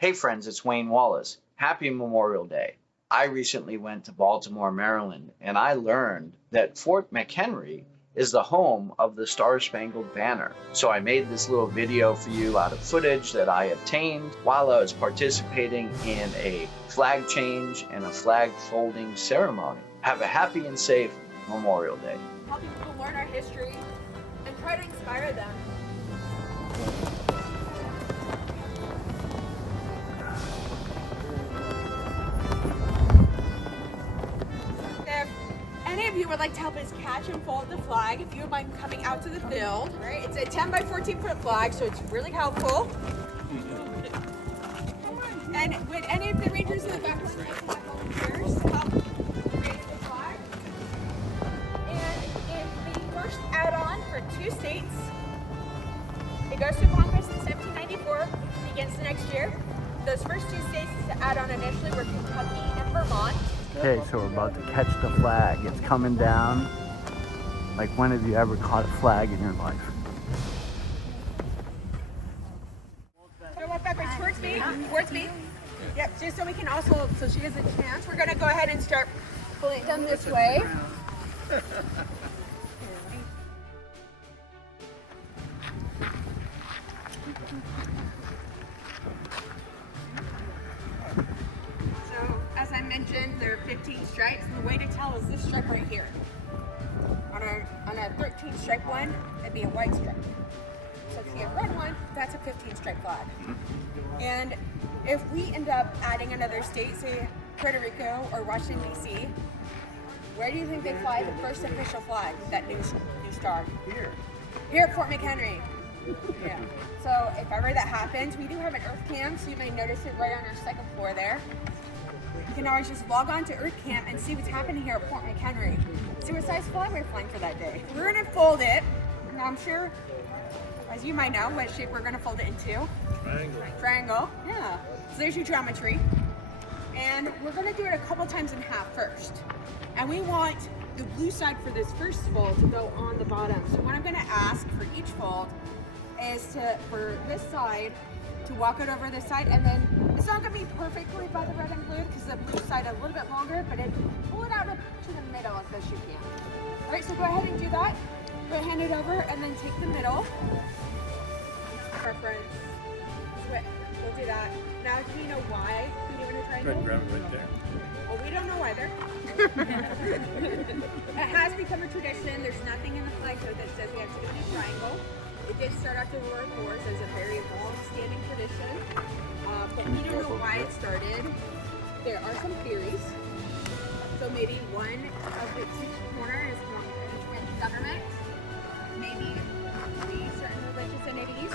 Hey friends, it's Wayne Wallace. Happy Memorial Day. I recently went to Baltimore, Maryland, and I learned that Fort McHenry is the home of the Star-Spangled Banner. So I made this little video for you out of footage that I obtained while I was participating in a flag change and a flag folding ceremony. Have a happy and safe Memorial Day. Helping people learn our history and try to inspire them. If any of you would like to help us catch and fold the flag, if you would mind coming out to the field, right? It's a 10 by 14 foot flag, so it's really helpful. And would any of the rangers in the background like to have volunteers to help raise the flag? And if the first add-on for 2 states, it goes to Congress in 1794, begins the next year. Those first 2 states to add on initially were Kentucky and Vermont. Okay, so we're about to catch the flag. It's coming down. Like, when have you ever caught a flag in your life? So walk backwards towards me, towards me. Yep, just so we can also, so she has a chance. We're gonna go ahead and start pulling it down this way. As I mentioned, there are 15 stripes, and the way to tell is this stripe right here. On a 13 stripe one, it'd be a white stripe. So if you see a red one, that's a 15 stripe flag. And if we end up adding another state, say Puerto Rico or Washington DC, where do you think they fly the first official flag with that new star? Here at Fort McHenry. Yeah. So if ever that happens, we do have an EarthCam, so you may notice it right on our 2nd floor there. You can always just log on to EarthCam and see what's happening here at Fort McHenry. See what size flag we're flying for that day. We're gonna fold it, and I'm sure, as you might know, what shape we're gonna fold it into. Triangle. Triangle, yeah. So there's your geometry. And we're gonna do it a couple times in half first. And we want the blue side for this first fold to go on the bottom. So what I'm gonna ask for each fold is for this side to walk it over this side, and then it's not going to be perfectly by the red and blue because the blue side is a little bit longer, but pull it out to the middle as best you can. All right, so go ahead and do that. Go ahead, hand it over, and then take the middle. Preference. We'll do that. Now, do we know why we do a triangle? Grab it right there. Well, we don't know either. It has become a tradition. There's nothing in the flag code that says we have to do a triangle. It did start after World Wars as a very long-standing tradition, but we don't know why it started. There are some theories. So maybe one of each corner is from each government, maybe certain religious entities.